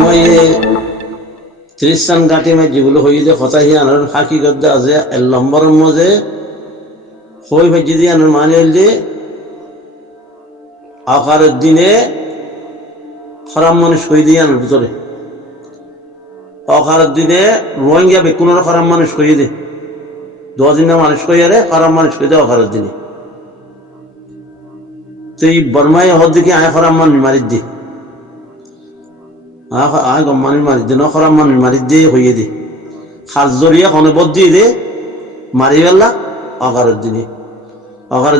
মই খ্রিস্টান গাঁটি মাই যেগুলো হই যে হতাহি আনার ফাঁকি করতে আছে নম্বরের মধ্যে হই ভাজি দিয়ে আনার মানে হইল যে আকারের দিনে খারাপ মানুষ হই দিয়ে আনার ভিতরে অকারের দিনে রোহিঙ্গা বেকুনের খারাপ মানুষ হইয়ে দে 10 দিনে মানুষ হইয়ারে খারাপ মানুষ হয়ে দে অকারের দিনে তো এই বর্মায় হর দিকে আয় খারাপ মানুষ মারি দি আয় মানুষ মারি দে ন খারাপ মানুষ মারি দিয়ে হইয়ে দে খাস জড়িয়ে হনবদ দিয়ে দে মারি ফেললা অকারের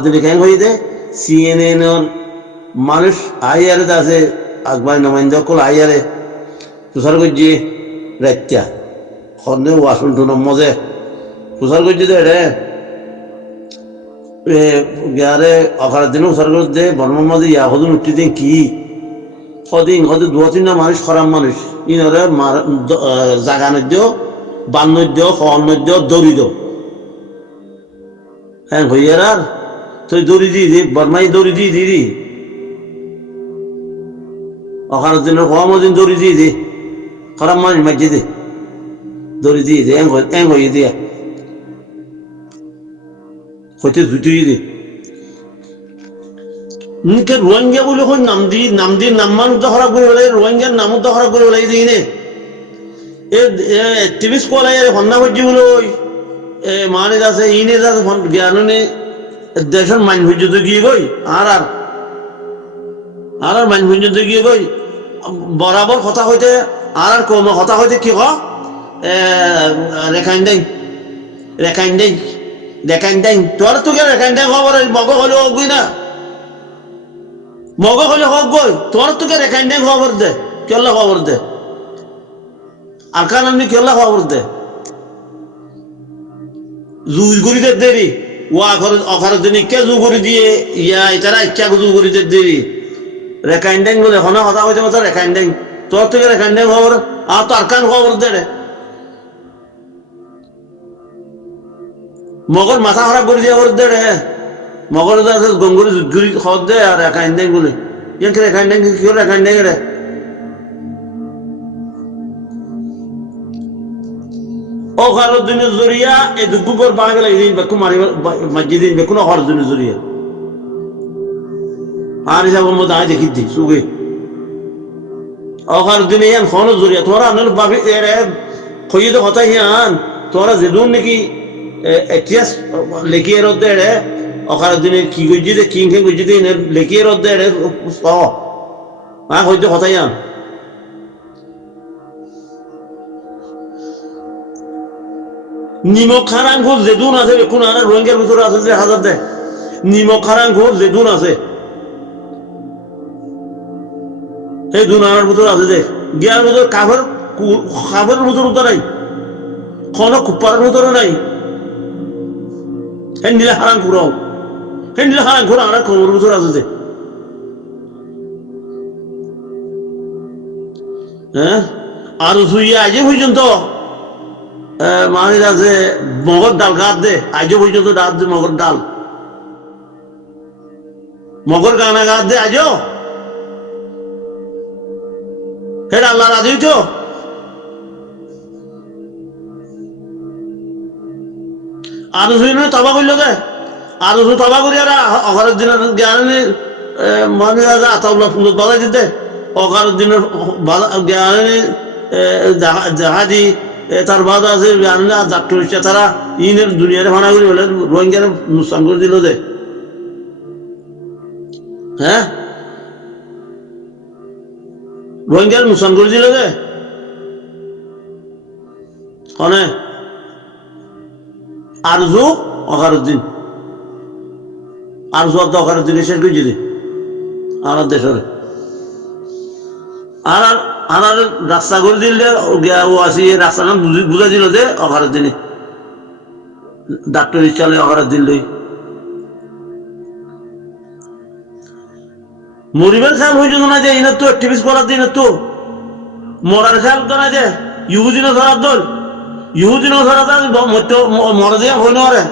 দিনে কেন হয়ে দে CNN মানুষ আইয়ারে আছে আকবাই নমাইন্দ কল আইয়ারে তুষার করছি রাত্যা খন্ডে ওয়াশিংটন মজে তুষার করছি দে রে গারে অকারের দিনে উষার করে দে বর্মার মাঝে ইয়া হদুন উঠি দিন কি সদিন হয়তো 2-3টা মানুষ খারাপ মানুষ ইনরে জাগানোর দিও বান্নর দিও খাওয়ানোর দিও দৌড়ি দিও হ্যাঁ হইয়ার আর তুই দৌড়ি দিয়ে দি বর্মাই দৌড়ি দিয়ে দিদি অকারের দিনে খাওয়া মদিন দৌড়ি দিয়ে দি খারাপ মানুষ মাঝে দে দৌড়ি দিয়ে দে এং হইয়ে দিয়া হইতে জুটিয়ে দে কে রোহিঙ্গা বলে হই নাম দি নাম্মান উদ্ধার করে বলে রোহিঙ্গার নাম উদ্ধার করে বলে দিই নে এ টিভি স্কুল আয় হন্না হজ্জি বলে ওই মানে আছে ইনে যাচ্ছে জ্ঞাননে দেশের মাইন ভুজ্যতে গিয়ে গই আর মাইন ভুজ্যতে গিয়ে গই বরাবর কথা হইতে আর কম কথা হইতে কি রেখাইন দেন তোর তো রেখাইন দেন খবর মগ হলে হোক না মগ হলে হোক গই তোর তোকে রেখাইন দেন খবর দে কেল্লা খবর দে আর কান আপনি কেল্লা খবর দে জুর করি দে দেরি ও অখারের দিনে কে জু করে দিয়ে ইয়া তারা ইচ্ছা জু করে দে দেরি রেখাইন দেন বলে হনা কথা হইতে মতো রেখাইন দেন তোর থেকে রেখাইন দেন খবর আর তো আর কান খবর দে রে মগর মাথা খারাপ করে দিয়ে খবর দে রে মগর আছে গঙ্গুরি জুটগুরি খবর দে আর রেখাইন দেন বলে ইয়াকে রেখাইন দেন কি রেখাইন দেন রে ও খারুর দিনের জরিয়া এই দুপুর বাগে লাগিয়ে বেকু মারি মসজিদিন বেকু না খারুর দিনের জরিয়া আর হিসাব মতো আয় দেখি দিই সুগে ও খারুর দিনে ইয়ান ফোন জরিয়া তোরা আনার বাবি এর খইয়ে তো কথা ইয়ান তোরা যেদুন নাকি ইতিহাস লেখিয়ে রোদে রে ও খারুর দিনে কি গইজি দে কিং কে গইজি দে লেখিয়ে রোদে রে হইতে কথা ইয়ান নিমক খারাং ঘোষ যেদুন আছে কোন আর রোহিঙ্গার ভিতরে আছে যে হাজার দে নিমক খারাং ঘোষ যেদুন আছে সেই দুনার ভিতরে আছে যে গিয়ার ভিতরে খাবার ভিতরে উত্তর নাই কোনো কুপার ভিতরে নাই হেন্ডিলে হারাং ঘুরাও আর কোমর ভিতরে আছে যে হ্যাঁ আর শুইয়া আজে পর্যন্ত মানুষ আছে মগর ডাল গাছ দে আজও পর্যন্ত ডাল দে মগর গানা গাছ দে আজও হেড আল্লাহ রাজি তো আর তবা করল দে আর তবা করি আর অঘরের দিনের জ্ঞানী মানুষ আছে আতাউল্লাহ সুন্দর বাজাই দিতে অঘরের দিনের জ্ঞানী জাহাজি তার বাদ আছে ডাক্তার তারা ইনের দুনিয়ারে ফানা করে বলে রোহিঙ্গার নুকসান করে দিল যে হ্যাঁ রোহিঙ্গার নুকসান করে দিল যে কনে আরজু অকারুদ্দিন আরজু অব্দ অকারুদ্দিন শেষ করে দিলে আমার দেশের আর রাস্তা করে দিলে ও আসি রাস্তা নাম বুঝা দিল যে অকারের দিনে ডাক্তার চালে অকারের দিল মরিবের খেয়াল হয়েছে না যে ইনার তো অ্যাক্টিভিস্ট করার দিন তো মরার খেয়াল তো না যে ইহুদিনও ধরার দল ইহুদিনও ধরা মরা দিয়া হই নরে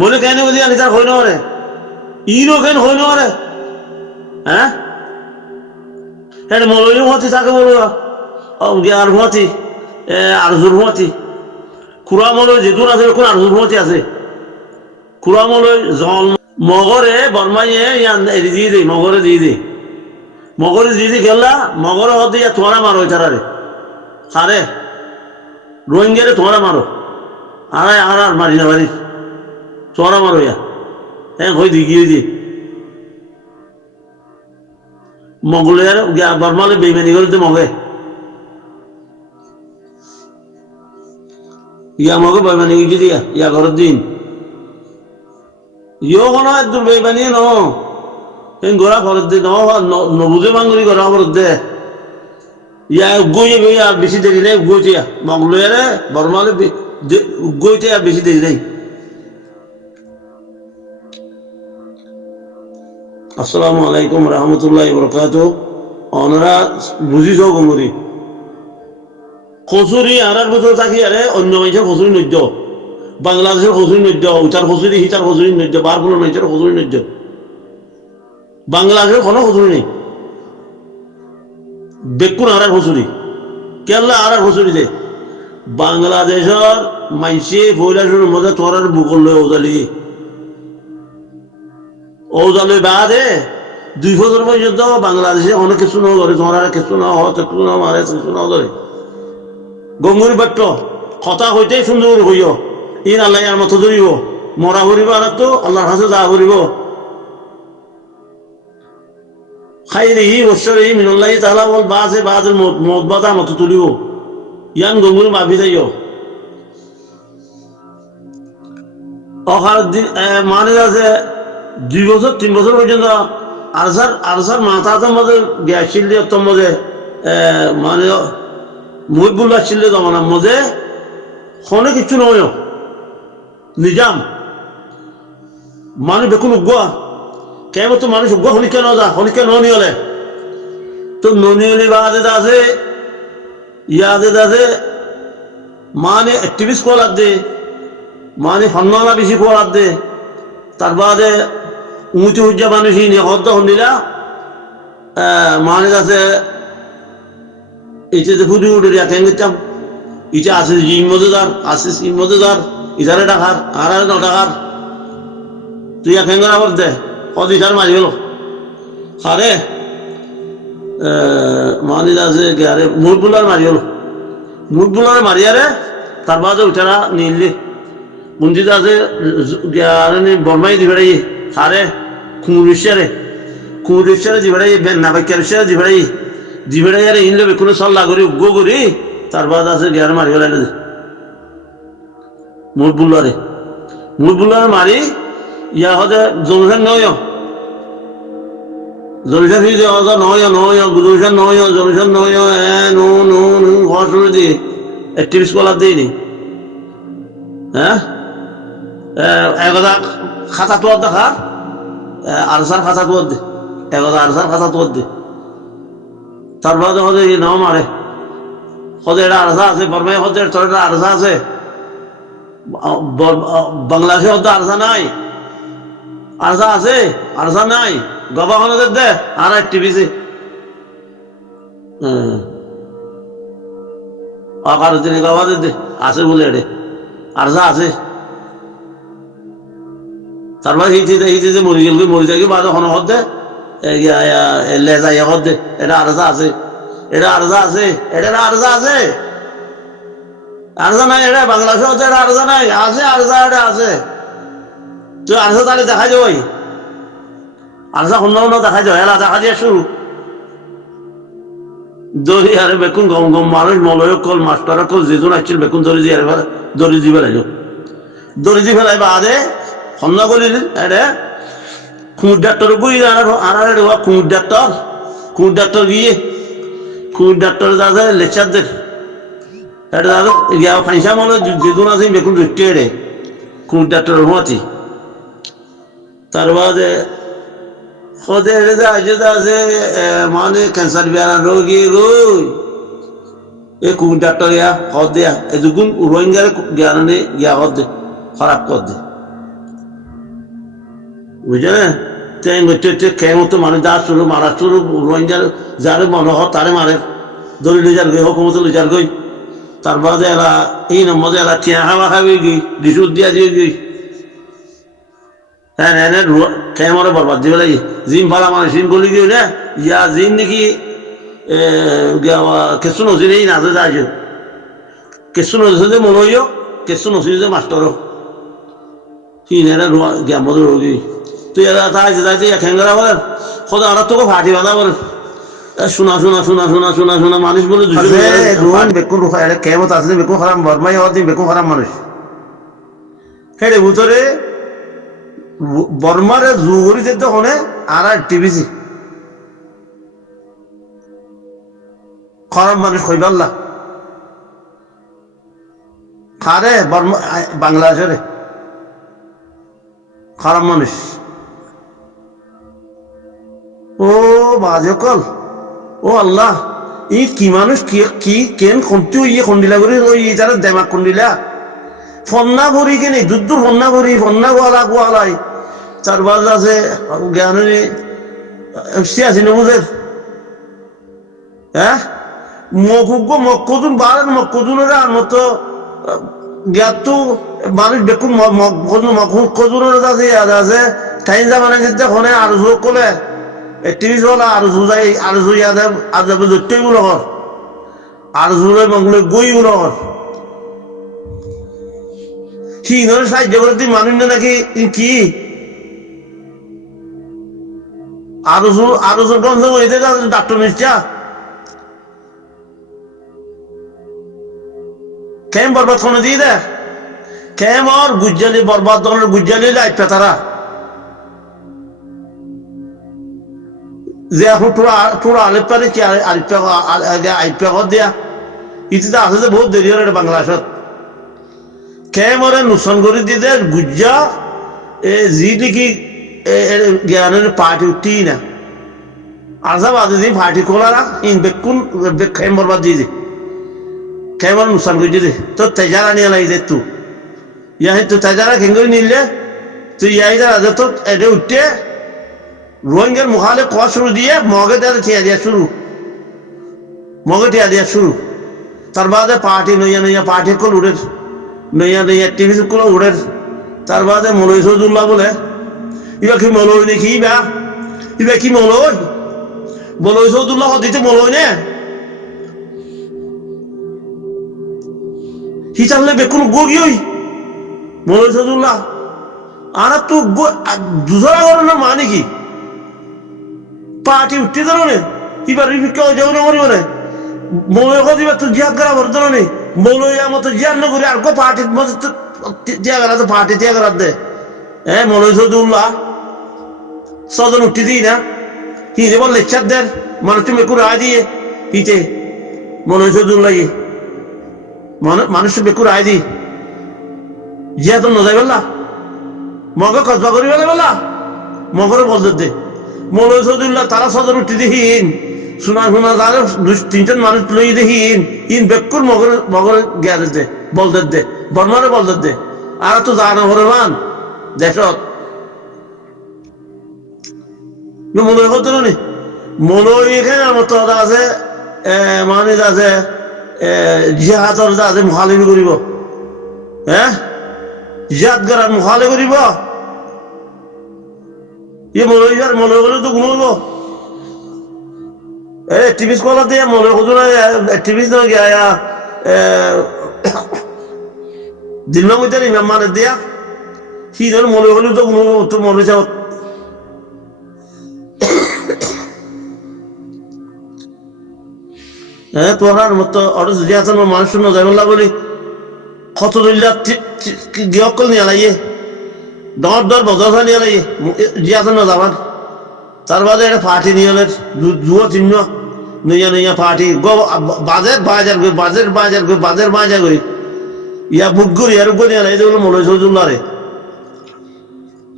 বলে কেন বুঝি আনি তার হই নরে ইনো কেন হই নরে হ্যাঁ এটা মৌলভী মতি থাকে বলো জ্ঞান মতি আরজুর মতি খুরামলৈ যেদুন আছে এখন আরজুর মতি আছে খুরামলৈ জল মগরে বর্মাইয়ে এরি দিয়ে দেয় মগরে দিয়ে দেয় মগরে দিয়ে দিয়ে গেলা মগরে হতে তোমারা মারো তারারে সারে রোহিঙ্গারে তোমারা মারো আর মারি না মারি তোমারা মারো ইয়া হ্যাঁ হয়ে দিয়ে দিয়ে মঙ্গলের বর্মালে বেইমানি করতে মগে ইয়া মগে বেইমানি গিয়ে দিয়া ইয়া ঘরের দিন ইয়ো কোনো একদম বেইমানি ন গোড়া ঘরের দিন নবুজে মাঙ্গুরি গোড়া ঘরের দে ইয়া উগইয়ে ইয়া বেশি দেরি নেই উগইতে মঙ্গলের বর্মালে উগইতে বেশি দেরি নেই আসসালামু আলাইকুম রহমতুল্লাহ বরকাত ওনারা বুঝিছ গমরি খসুরি আর বছর থাকি আরে অন্য মানুষের খসুরি নৈদ্য বাংলাদেশের খসুরি নৈদ্য উচার খসুরি হিচার খসুরি নৈদ্য বারপুর নৈচের খসুরি নৈদ্য বাংলাদেশের কোনো খসুরি নেই বেকুন আর খসুরি কেরলা আর খসুরি দে বাংলাদেশের মাইসে ফৈলাসের মধ্যে তোর বুকল লয় ওজালি ওজালে বাদে 2 বছর পর্যন্ত বাংলাদেশে অনেক কিছু ন ধরে তোমার কিছু না হতে কিছু না মারে কিছু না ধরে গঙ্গুর বাট্ট কথা হইতেই সুন্দর হইও ইন আল্লাহ আর মতো ধরিব মরা করিব আর তো আল্লাহর কাছে যা করিব খাইরিহি ওয়াশরিহি মিনাল্লাহি তাআলা ওয়াল বাসে বাদের মত বাদা মতো তুলিব ইয়ান গঙ্গুর মাফি যাইও অহার দিন মানে আছে 2 বছর 3 বছর পর্যন্ত আরসার মাথার মধ্যে গ্যাসিল দিয়ে তোর মধ্যে মানে মহিবুল্লাহ ছিল জমানার মধ্যে কোনো কিছু নয় নিজাম মানুষ বেকুন উগ্গা কেমন তো মানুষ উগ্গা হনিকে ন যা হনিকে ননি হলে তো ননি বাদে আছে ইয়াদে আছে মানে অ্যাক্টিভিস্ট করার দে মানে ফন্নলা বেশি করার দে তার বাদে উঁচু উজ্জা মানুষই নিয়ে হদ্দ হন্দিলা মানে আছে এটা ফুটি উঠে রেখে গেতাম এটা আছে জিম মজাদার আছে সিম মজাদার ইধারে টাকার আর 9 টাকার তুই এখন আবার দে কত ইধার মারি গেল সারে মানে আছে আরে মুখ বুলার মারি গেল মুখ বুলার মারিয়ারে তার বাদে উঠারা নিলে মন্দির আছে বর্মাই দিবে সারে কুমুরেশ্বরে দিবে নাবাক্যারেশ্বরে দিবে আরে ইনলে বেকুনে সল্লা করি উগ্র করি তার বাদ আছে গিয়ার মারি গেল মুঠ বুলারে মারি ইয়া হতে জলসান নয় জলসান জলসান নয় ঘর দিয়ে অ্যাক্টিভিস্ট কলার দিইনি হ্যাঁ একদা খাতা তোয়ার দেখা আরসার খাতা তোয়ার দে একদা আরসার খাতা তোয়ার দে তার বাদে হতে নাও মারে হতে এটা আরসা আছে বর্মায় হতে তোর একটা আরসা আছে বাংলাদেশে হতে আরসা নাই আরসা আছে আরসা নাই গবা হনদের দে আর টিভিতে আকার দিনে গবা দে আছে বলে এটে আরসা আছে তারপর হিতে মরি গেল মরি যাই বাদ হন হতে লেজা ইয়া হতে এটা আরসা আছে এটা আরসা আছে এটা আরসা আছে আরসা নাই এটা বাংলাদেশে হতে এটা আরসা নাই আছে আরসা এটা আছে তুই আরসা তাহলে দেখা যাই আরসা হন্য দেখা যায় এলা দেখা যায় শুরু দড়ি আরে বেকুন গম গম মানুষ মলয় কল মাস্টার কল যেজন আসছিল বেকুন দড়ি দিয়ে দড়ি দিয়ে ফেলাই দড়ি দিয়ে ফেলাই বাদে হন্য করি এটা খুঁড় ডাক্তার বই আর খুঁড় ডাক্তার গিয়ে খুঁড় ডাক্তার দাদা লেকচার দেখ এটা দাদা ইয়া ফাইসা মনে যেজন আছে বেকুন ধরতে এড়ে খুঁড় ডাক্তার হওয়াতি তার বাদে ওদের আছে মানে ক্যান্সার বিয়ার রোগী রোগ এ কোন ডাক্তার ইয়া হদ দেয়া এ দুগুণ রোহিঙ্গার জ্ঞানে ইয়া হদ দে খারাপ কর দে বুঝলে ট্রেন করতে কেমন তো মানে যা শুরু মারা শুরু রোহিঙ্গার যার মনে হয় তারে মারে দলি লিজার গই হুকুমত লিজার গই তার বাদে এরা এই নম্বরে এরা টিয়া হাওয়া খাবি গই ডিসুর দিয়া দিয়ে গই হ্যাঁ হ্যাঁ কেমরে বরবাদ দিবে লাগি জিম ভালা মানে জিম গলি গিয়ে না ইয়া জিম নাকি কিছু নজির এই নাজে যায় কিছু নজির যে মনে হইও কিছু নজির যে মাস্টারও হিনেরা গ্যামদ রোগী তুই এরা তাই যাইতে খেঙ্গরা বলেন খোদা আর তোকে ফাটি বাঁধা বলেন শোনা শোনা শোনা শোনা শোনা শোনা মানুষ বলে রোহন বেকুন রুখা এটা কেমত আসলে বেকুন খারাপ বর্মাই হওয়ার দিন বেকুন খারাপ মানুষ হেরে ভিতরে বর্মারে জুগরি যেতে হনে আর টিভিসি খারাপ মানুষ কইবাল্লা খারে বর্মা বাংলাদেশের খারাপ মানুষ ও বাজে কল ও আল্লাহ ই কি মানুষ কি কেন কোনটি ইয়ে খন্ডিলা করি ওই যারা দেমাক খন্ডিলা ফন্না করি কেনে যুদ্ধ ফন্না করি ফন্না গোয়ালা গোয়ালাই চার বাজ আছে জ্ঞানের আছে নবুজের হ্যাঁ মকুগ্য মক্কজুন বারেন মক্কজুনের আর মতো জ্ঞাত মানুষ বেকুন মকুজুনের আছে আছে ঠাই জামানে যেতে হনে আর যোগ কলে টিভি চলা আর যাই আর ইয়াদ আর যাবে যতই গুলো কর আর জুলে মঙ্গলে গই গুলো কর কি ধরে সাহায্য করে তুই মানুষ না নাকি কি আরো জোর গন্ধ হইতে ডাক্তার নিশ্চা কেম বরবাদ করে দিয়ে দে কেম আর গুজ্জালি বরবাদ ধরনের গুজ্জালি লাইফ তারা যে এখন তোরা আলেপ পারে কি আইপা দিয়া ইতিতে আছে যে বহুত দেরি হল বাংলাদেশত কেমরে নুকসান করে দিয়ে দে গুজ্জা যি নাকি জ্ঞানের পার্টি উঠি না আর সব আজ দিন পার্টি খোলা ইন বেকুন খেম বরবাদ দিয়ে দে কেমন নুকসান করে দে তো তেজারা নিয়ে লাগি দে তু ইয়া তো তেজারা খেঙ্গরি নিলে তুই ইয়াই যা তো এটা উঠতে রোহিঙ্গার মুখালে কোয়া শুরু দিয়ে মগে টিয়া দিয়া শুরু মগে টিয়া দিয়া শুরু তার বাদে পার্টি নইয়া নইয়া পার্টি কল উড়ের নইয়া নইয়া টিভি কল উড়ের তার বাদে মলয় সৌদুল্লাহ বলে ইবা কি মলয় নাকি ইবা কি মলয় সৌদুল্লাহ দিতে মলয় নে হি চাললে বেকুন গগি ওই মলয় সৌদুল্লাহ আর তো দুজরা না মানে কি পার্টি উঠতে ধরো নে এবার কেউ যাও না মরিব না মৌলয় দিবা তো জিয়াদ করা ভর ধরো নে মৌলয় মতো জিয়াদ না করে আর কো পার্টির মধ্যে টিয়া করা তো পার্টি টিয়া করার দে হ্যাঁ মৌলয় সৌদুল্লাহ সদন উঠতে দিই না কি যে বল লেকচার দেন মানুষ তুমি বেকুর আয় দিয়ে হিতে মৌলয় সৌদুল্লাহ মানুষ বেকুর আয় দি জিয়া তো নজাই বললা মগে কসবা করি বলা মগরে বল দে মৌলয় সৌদুল্লাহ তারা সদর উঠতে দেখিন শোনা শোনা তারা তিনজন মানুষ লই দেখিন ইন বেকুর মগরে গিয়া দে বল দে বর্মারে বল দে আর তো জানা হরে মান দেশত মৌলয় হতো নি মৌলয় এখানে মতো আছে মানে আছে জিহাদর আছে মুখালিবি করিব হ্যাঁ জিহাদ করার মুখালে করিব ইয়ে মলয় গলে তো ঘুমাইব টিভিস কলা দিয়ে মলয় খুঁজো না টিভিস না গিয়া দিল্লা মধ্যে ইমাম মানে দিয়া সি ধর মলয় গলে তো ঘুমাইব তোর মনে চাও হ্যাঁ তোহার মতো অটো যদি আছে মানুষ শুনো যাই বললা বলি কত দলিলা গিয়কল নিয়ে লাইয়ে দর বদল নিয়ে লাইয়ে জিয়াতে না যাবার তার বাদে একটা পার্টি নিয়ে এলে দুয়ো চিহ্ন নইয়া নইয়া পার্টি বাজার করি ইয়া বুক করি আর উপর নিয়ে লাই দেবো মলয় সৌদুল্লাহ রে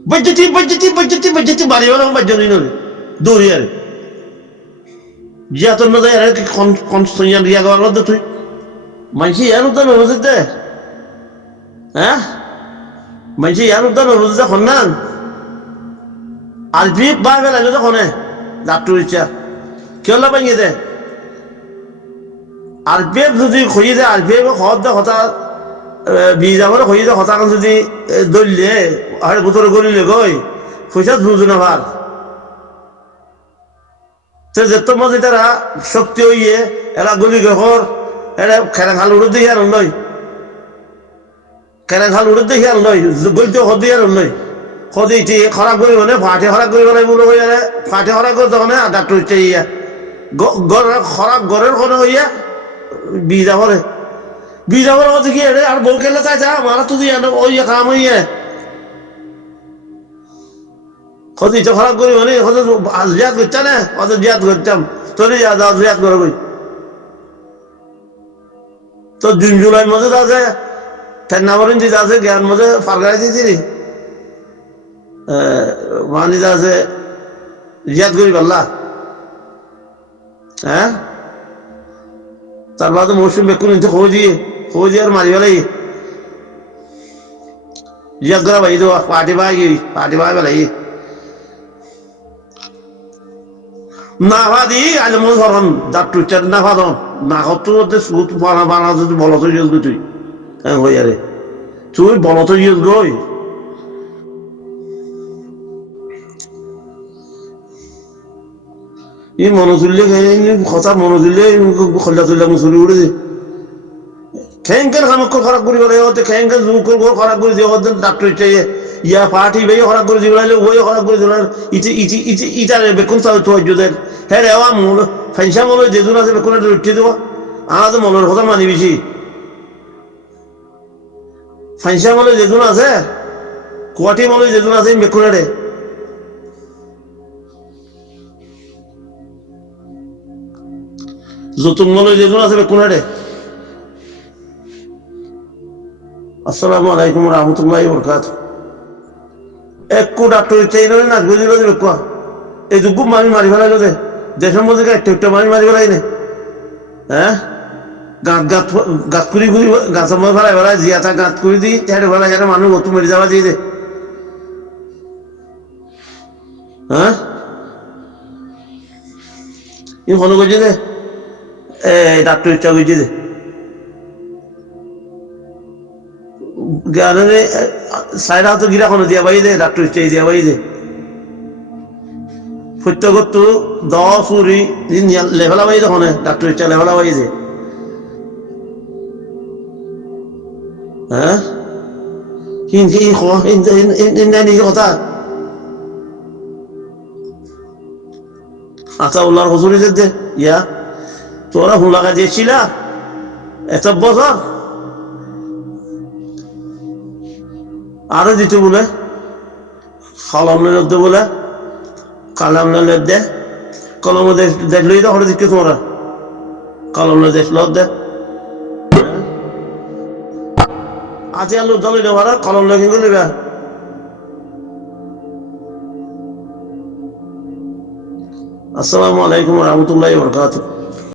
বজ্জতি বাড়ি বেলা বাজ্য নিয়ে নেবে দৌড়ি আর জিয়াতর না যায় আর কনস্ট্রাকশন রিয়া করার তুই মানসি ইয়ার উদ্যান বুঝতে হ্যাঁ মানসি ইয়ার উদ্যান বুঝতে হন না আলপি বাই বেলাইলো যখন দাঁতটো ইচ্ছা কেলা ভাঙিয়ে দে আলপিএফ যদি খই দে আলপিএফ হদ দে হতা বীজ আমার খই দে হতা যদি দলিয়ে আর বুতর গলিলে গই পয়সা দুজনে ভাল তো যেত মজে তারা শক্তি হইয়ে এরা গলি ঘর এরা খেলা খাল উড়ে দিয়ে আর নয় খেলা খাল উড়ে দিয়ে আর নয় গলিতে হদি আর নয় হদিটি খরাক করি মানে ফাটে খরাক করি মানে বলে হয়ে ফাটে খরাক করে তখন ডাক্তার হচ্ছে ইয়া খরাক ঘরের কোনো হইয়া বীজা ভরে বীজা ভরে হচ্ছে কি আর বউ খেলে চাই যা মারা তুই ওই কাম হইয়া হদি তো খরাক করি মানে জিয়াদ করছে না অত জিয়াদ করতাম তোর জিয়াদ করে বই তো জুন জুলাই মধ্যে আছে ঠেন্নাবরিন দিতে আছে জ্ঞান মধ্যে ফারগাই দিয়েছি মানি আছে জিয়াদ করি পাল্লা হ্যাঁ তারপর তো মৌসুম বেকুন খোঁজ আর মারি বেলাই জিয়াদ করা ভাই তো পার্টি ভাই বেলাই নাফা দি আলমন ধরন ডাক্তার চার নাফা ধরন না কত সুত বানা যদি বলো তো ইউজ তুই হই আরে তুই বলো তো ইউজ গই ই মনোজুল্লে কথা মনোজুল্লে খল্লা তুল্লা মুসুরি উড়ে দে খেঙ্কের খামক খারাপ করি বলে হতে খেঙ্কের জুকর খারাপ করে দিয়ে হতে ডাক্তার চাইয়ে ইয়া পার্টি ভাই খারাপ করে দিয়ে ওই খারাপ করে দিল ইটারে বেকুন চাল তো যদের হ্যাঁ রে আমার মূল ফেন্সা মনে যেজন আছে বেকুন উঠিয়ে দেবো আমার তো মনের কথা মানি বেশি ফেন্সা মনে যেজন আছে কোয়াটি মনে যেজন আছে বেকুনারে যতুন মনে যেজন আছে বেকুনারে আসসালামু আলাইকুম রহমতুল্লাহি ওয়া বারাকাতুহু একটু ডাক্তার চাই না বুঝিল যে কোয়া এই যুগ মারি মারি ফেলাইল যে দেশের মধ্যে একটা মারি ফেলাই নে হ্যাঁ গাছ করি গাছের মধ্যে ফেলাই জিয়াটা গাছ করে দিই হেঁটে ফেলাই যারা মানুষ গতু মেরে যাওয়া দিয়ে দে হ্যাঁ ই ফলো করছে যে ডাক্তার ইচ্ছা করছে যে জ্ঞানে সাইড হাতে গিরা কোনো দিয়া বাই দে ডাক্তার ইচ্ছা দিয়া বাই দে প্রত্যেকত দশ উড়ি লেভেলা বাই দেখো ডাক্তার ইচ্ছা লেভেলা বাই দে হ্যাঁ নিজে কথা আচ্ছা উল্লার হজুরি দে ইয়া তোরা হুলাকা দিয়েছিলা এত বছর আরো দিত বলে কলম দে বলে কলম দে কলম দেখলেই তো হরে দিকে তোমরা কলম দেখল দে আজ আলু দলে দেওয়ার কলম কিন্তু নেবে আসসালামু আলাইকুম রহমতুল্লাহি ওয়া বারাকাতুহু